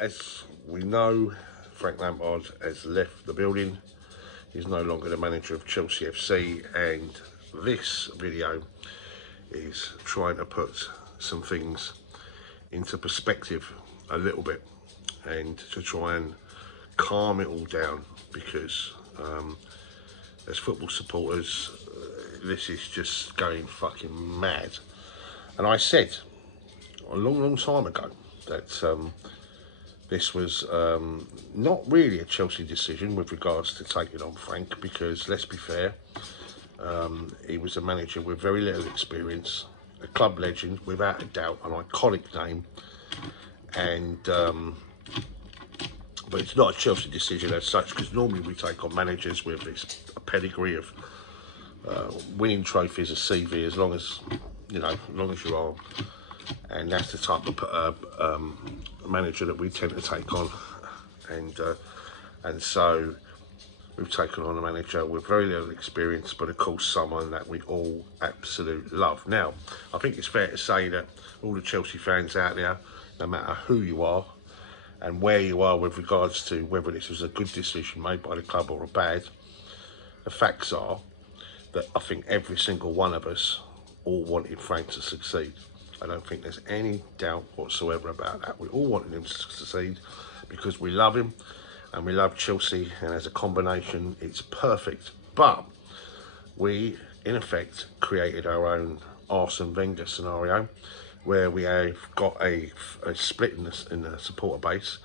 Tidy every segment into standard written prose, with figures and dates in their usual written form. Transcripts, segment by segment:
As we know, Frank Lampard has left the building. He's no longer the manager of Chelsea FC, and this video is trying to put some things into perspective a little bit and to try and calm it all down, because as football supporters, this is just going fucking mad. And I said a long time ago that this was not really a Chelsea decision with regards to taking on Frank, because let's be fair, he was a manager with very little experience, a club legend without a doubt, an iconic name, and but it's not a Chelsea decision as such, because normally we take on managers with a pedigree of winning trophies, a CV, as long as you know, as long as you are. And that's the type of manager that we tend to take on, and so we've taken on a manager with very little experience, but of course someone that we all absolutely love. Now, I think it's fair to say that all the Chelsea fans out there, no matter who you are and where you are with regards to whether this was a good decision made by the club or a bad, the facts are that I think every single one of us all wanted Frank to succeed. I don't think there's any doubt whatsoever about that. We all wanted him to succeed because we love him and we love Chelsea, and as a combination it's perfect. But we in effect created our own Arsene Wenger scenario, where we have got a split in the supporter base,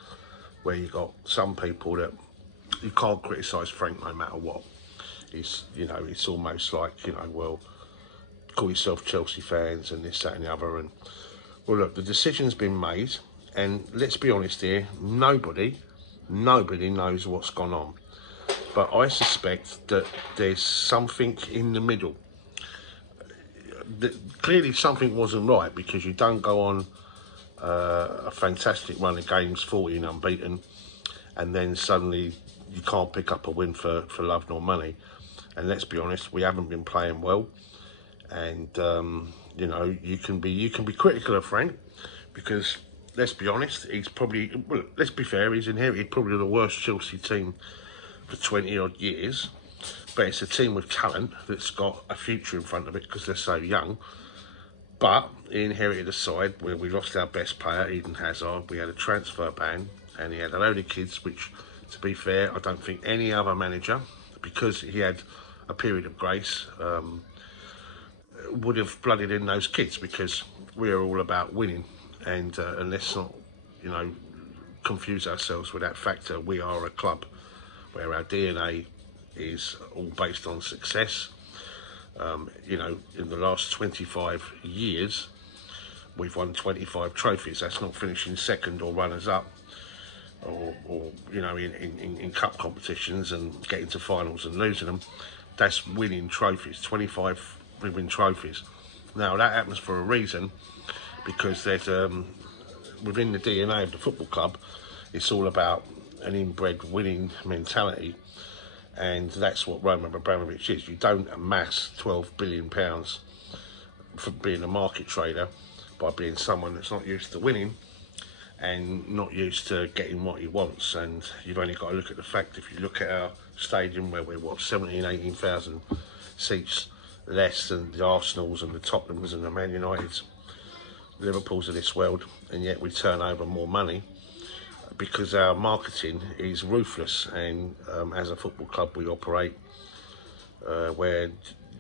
where you got some people that you can't criticise Frank no matter what. It's, you know, it's almost like, you know, well, call yourself Chelsea fans and this, that and the other. And well, look, the decision's been made, and let's be honest here, nobody knows what's gone on, but I suspect that there's something in the middle. Clearly something wasn't right, because you don't go on a fantastic run of games, 14 unbeaten, and then suddenly you can't pick up a win for love nor money. And let's be honest, we haven't been playing well. And you know, you can be critical of Frank, because let's be honest, he's probably, well, let's be fair, he's inherited probably the worst Chelsea team for 20 odd years, but it's a team with talent that's got a future in front of it because they're so young. But he inherited a side where we lost our best player, Eden Hazard. We had a transfer ban, and he had a load of kids, which, to be fair, I don't think any other manager, because he had a period of grace, would have blooded in those kids, because we are all about winning, and let's not, you know, confuse ourselves with that factor. We are a club where our DNA is all based on success. You know, in the last 25 years we've won 25 trophies. That's not finishing second or runners up, or you know, in cup competitions and getting to finals and losing them. That's winning trophies. 25 we win trophies. Now that happens for a reason, because there's within the DNA of the football club, it's all about an inbred winning mentality, and that's what Roman Abramovich is. You don't amass £12 billion for being a market trader by being someone that's not used to winning and not used to getting what he wants. And you've only got to look at the fact, if you look at our stadium, where we're what, 18,000 seats less than the Arsenals and the Tottenhams and the Man Uniteds, Liverpools of this world, and yet we turn over more money, because our marketing is ruthless. And as a football club we operate where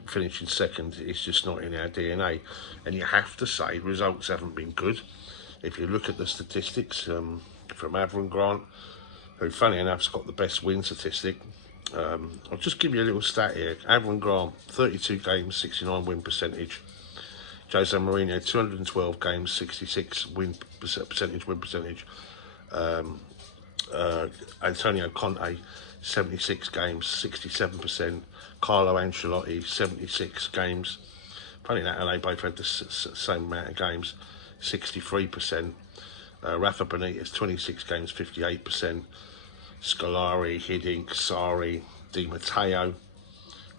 finishing second is just not in our DNA. And you have to say results haven't been good. If you look at the statistics from Avram Grant, who funny enough has got the best win statistic, I'll just give you a little stat here. Avram Grant, 32 games, 69 win percentage. Jose Mourinho, 212 games, 66 win percentage. Antonio Conte, 76 games, 67%. Carlo Ancelotti, 76 games, Funny that, and they both had the same amount of games, 63%. Rafa Benitez, 26 games, 58%. Scolari, Hiddink, Sari, Di Matteo,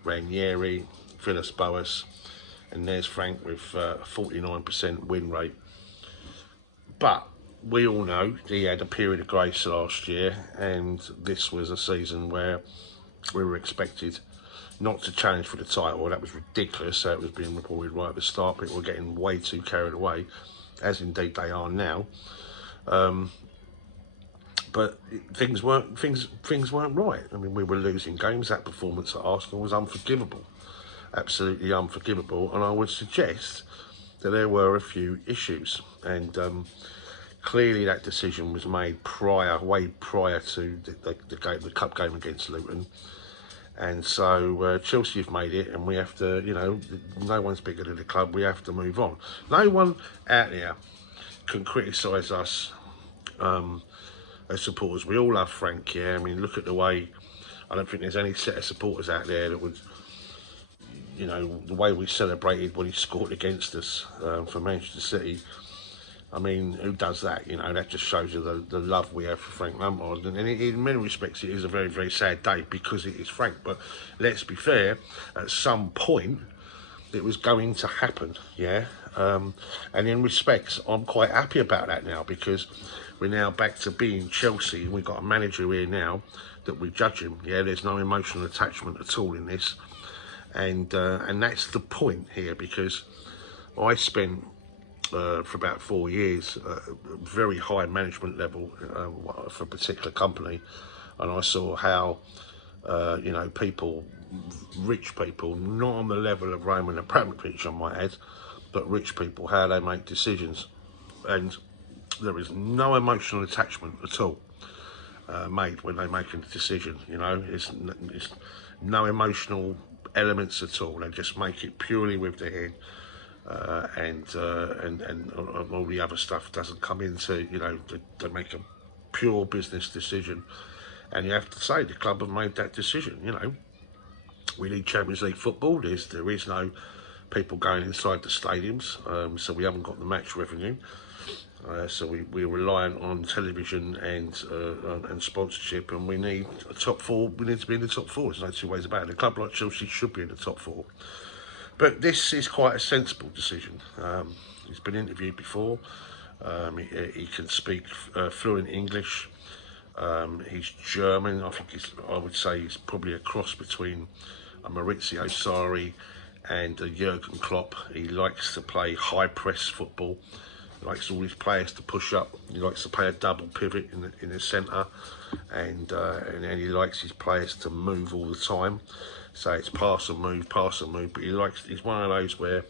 Ranieri, Villas Boas, and there's Frank with 49% win rate. But we all know he had a period of grace last year, and this was a season where we were expected not to challenge for the title. That was ridiculous. So it was being reported right at the start. People were getting way too carried away, as indeed they are now. But things weren't right. I mean, we were losing games. That performance at Arsenal was unforgivable, absolutely unforgivable. And I would suggest that there were a few issues, and clearly that decision was made way prior to the cup game against Luton. And so Chelsea have made it, and we have to, you know, no one's bigger than the club. We have to move on. No one out there can criticise us as supporters. We all love Frank, yeah. I mean, look at the way, I don't think there's any set of supporters out there that would, you know, the way we celebrated when he scored against us for Manchester City. I mean, who does that? You know, that just shows you the love we have for Frank Lampard. And in many respects, it is a very, very sad day because it is Frank. But let's be fair, at some point, it was going to happen, yeah? And in respects, I'm quite happy about that now, because we're now back to being Chelsea, and we've got a manager here now that we judge him, yeah? There's no emotional attachment at all in this. And that's the point here, because I spent for about 4 years, very high management level for a particular company, and I saw how, you know, people, rich people, not on the level of Roman Abramovich, I might add, but rich people, how they make decisions, and there is no emotional attachment at all made when they make a decision. You know, it's no emotional elements at all. They just make it purely with the head. And all the other stuff doesn't come into, you know, they make a pure business decision. And you have to say the club have made that decision. You know, we need Champions League football. There is no people going inside the stadiums, so we haven't got the match revenue. So we're reliant on television and sponsorship, and we need a top four. We need to be in the top four. There's no two ways about it. A club like Chelsea should be in the top four. But this is quite a sensible decision. He's been interviewed before. He can speak fluent English. He's German. I would say he's probably a cross between a Maurizio Sarri and a Jurgen Klopp. He likes to play high press football. He likes all his players to push up. He likes to play a double pivot in the centre, and he likes his players to move all the time. So it's pass and move, but he's one of those where,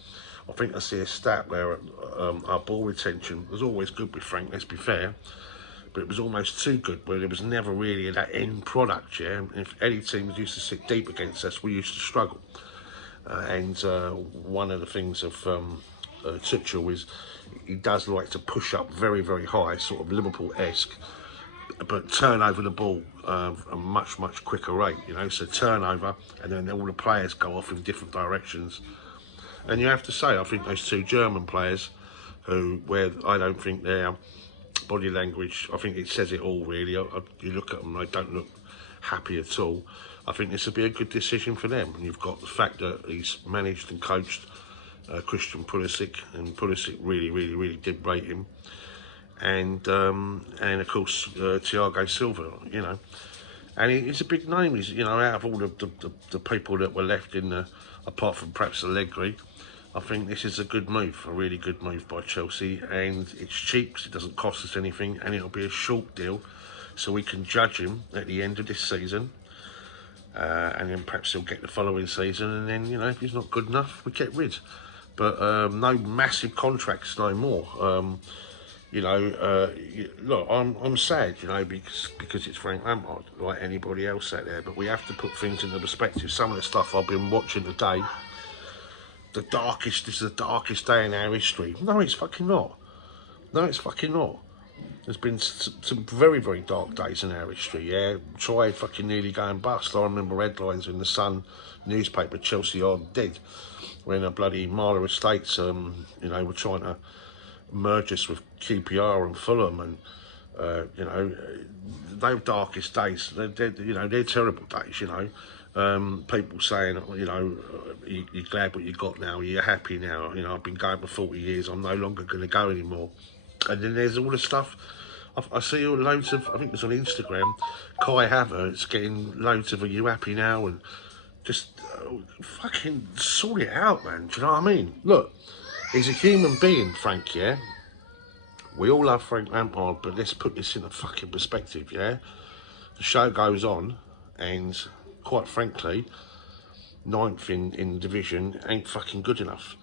I think I see a stat where our ball retention was always good with Frank, let's be fair, but it was almost too good, where there was never really that end product, yeah? And if any teams used to sit deep against us, we used to struggle. And one of the things of Tuchel is he does like to push up very, very high, sort of Liverpool-esque, but turn over the ball at a much, much quicker rate, you know. So turnover, and then all the players go off in different directions. And you have to say, I think those two German players, where I don't think their body language, I think it says it all really. You look at them, they don't look happy at all. I think this would be a good decision for them. And you've got the fact that he's managed and coached Christian Pulisic, and Pulisic really, really, really did rate him. And of course Thiago Silva, you know, and he's a big name. He's, you know, out of all the people that were left in the, apart from perhaps Allegri, I think this is a good move, a really good move by Chelsea, and it's cheap because it doesn't cost us anything, and it'll be a short deal, so we can judge him at the end of this season, and then perhaps he'll get the following season, and then, you know, if he's not good enough, we get rid. But no massive contracts no more. You know, look, I'm sad, you know, because it's Frank Lampard, like anybody else out there. But we have to put things into perspective. Some of the stuff I've been watching today, this is the darkest day in our history. No, it's fucking not. No, it's fucking not. There's been some very, very dark days in our history, yeah. Tried fucking nearly going bust. I remember headlines in the Sun newspaper, Chelsea are dead. when a bloody Marlow Estates, you know, were trying to merge us with QPR and Fulham, and you know, they're darkest days. You know, they're terrible days. You know, people saying, you know, you're glad what you got now. You're happy now. You know, I've been going for 40 years. I'm no longer going to go anymore. And then there's all the stuff. I see all loads of. I think it was on Instagram. Kai Havertz getting loads of "Are you happy now?" and just fucking sort it out, man. Do you know what I mean? Look, he's a human being, Frank. Yeah. We all love Frank Lampard, but let's put this in a fucking perspective, yeah? The show goes on, and quite frankly, ninth in the division ain't fucking good enough.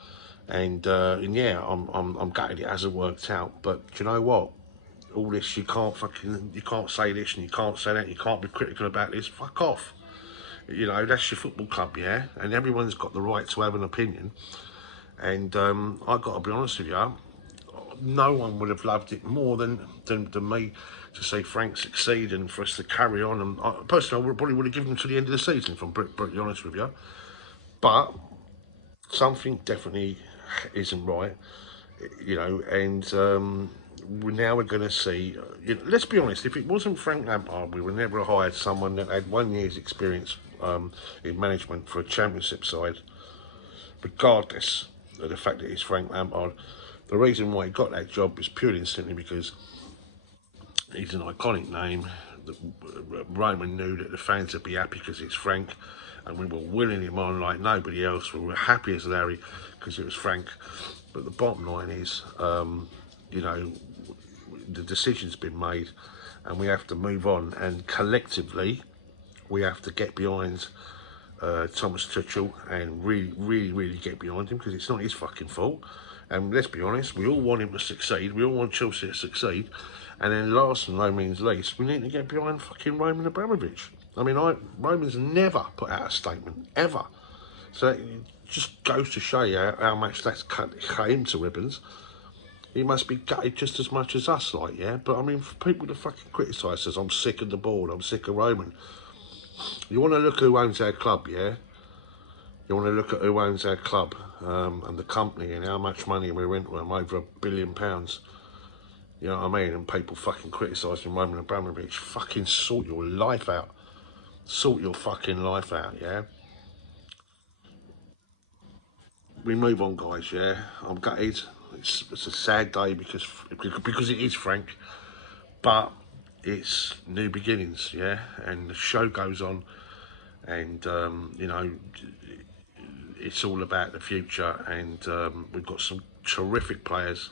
And yeah, I'm gutted it hasn't worked out. But do you know what? All this, you can't say this and you can't say that. You can't be critical about this. Fuck off. You know, that's your football club, yeah? And everyone's got the right to have an opinion. And I got to be honest with you, no one would have loved it more than me to see Frank succeed and for us to carry on. And personally, I probably would have given him to the end of the season, if I'm brutally honest with you. But something definitely isn't right, you know. And we're going to see. You know, let's be honest. If it wasn't Frank Lampard, we would never have hired someone that had 1 year's experience in management for a Championship side, regardless of the fact that it's Frank Lampard. The reason why he got that job was purely and simply because he's an iconic name. Roman knew that the fans would be happy because it's Frank, and we were willing him on like nobody else. We were happy as Larry because it was Frank. But the bottom line is, you know, the decision's been made, and we have to move on. And collectively, we have to get behind Thomas Tuchel and really get behind him, because it's not his fucking fault. And let's be honest, we all want him to succeed. We all want Chelsea to succeed. And then last and no means least, we need to get behind fucking Roman Abramovich. I mean, Roman's never put out a statement, ever. So it just goes to show you how much that's cut him to ribbons. He must be gutted just as much as us, like, yeah? But I mean, for people to fucking criticise us, I'm sick of the board, I'm sick of Roman. You want to look who owns our club, yeah? You want to look at who owns our club and the company and how much money we're into them, over £1 billion. You know what I mean? And people fucking criticising Roman Abramovich. Fucking sort your life out. Sort your fucking life out, yeah? We move on, guys, yeah? I'm gutted. It's a sad day because it is Frank. But it's new beginnings, yeah? And the show goes on. And, you know, it's all about the future, and we've got some terrific players,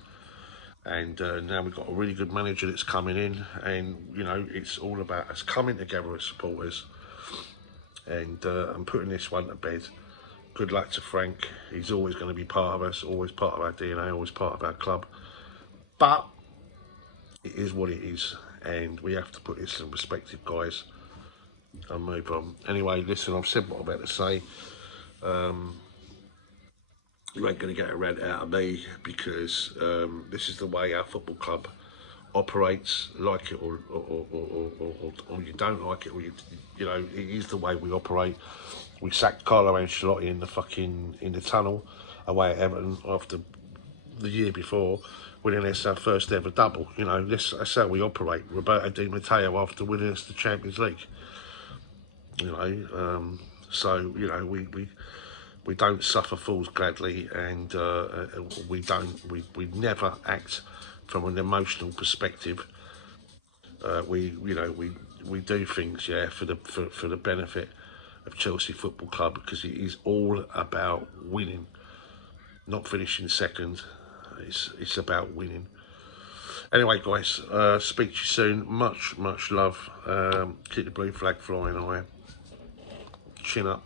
and now we've got a really good manager that's coming in, and you know, it's all about us coming together as supporters, and I'm putting this one to bed. Good luck to Frank. He's always going to be part of us, always part of our DNA, always part of our club, but it is what it is, and we have to put this in perspective, guys, and move on. Anyway, listen, I've said what I'm about to say. You ain't going to get a rant out of me, because this is the way our football club operates. Like it or you don't like it, or you know, it is the way we operate. We sacked Carlo Ancelotti in the tunnel away at Everton after the year before winning us our first ever double. You know, that's how we operate. Roberto Di Matteo after winning us the Champions League. You know, so you know, we don't suffer fools gladly, and we never act from an emotional perspective. We do things, yeah, for the benefit of Chelsea Football Club, because it is all about winning, not finishing second. It's about winning. Anyway, guys, speak to you soon. Much love. Keep the blue flag flying high. Chin up.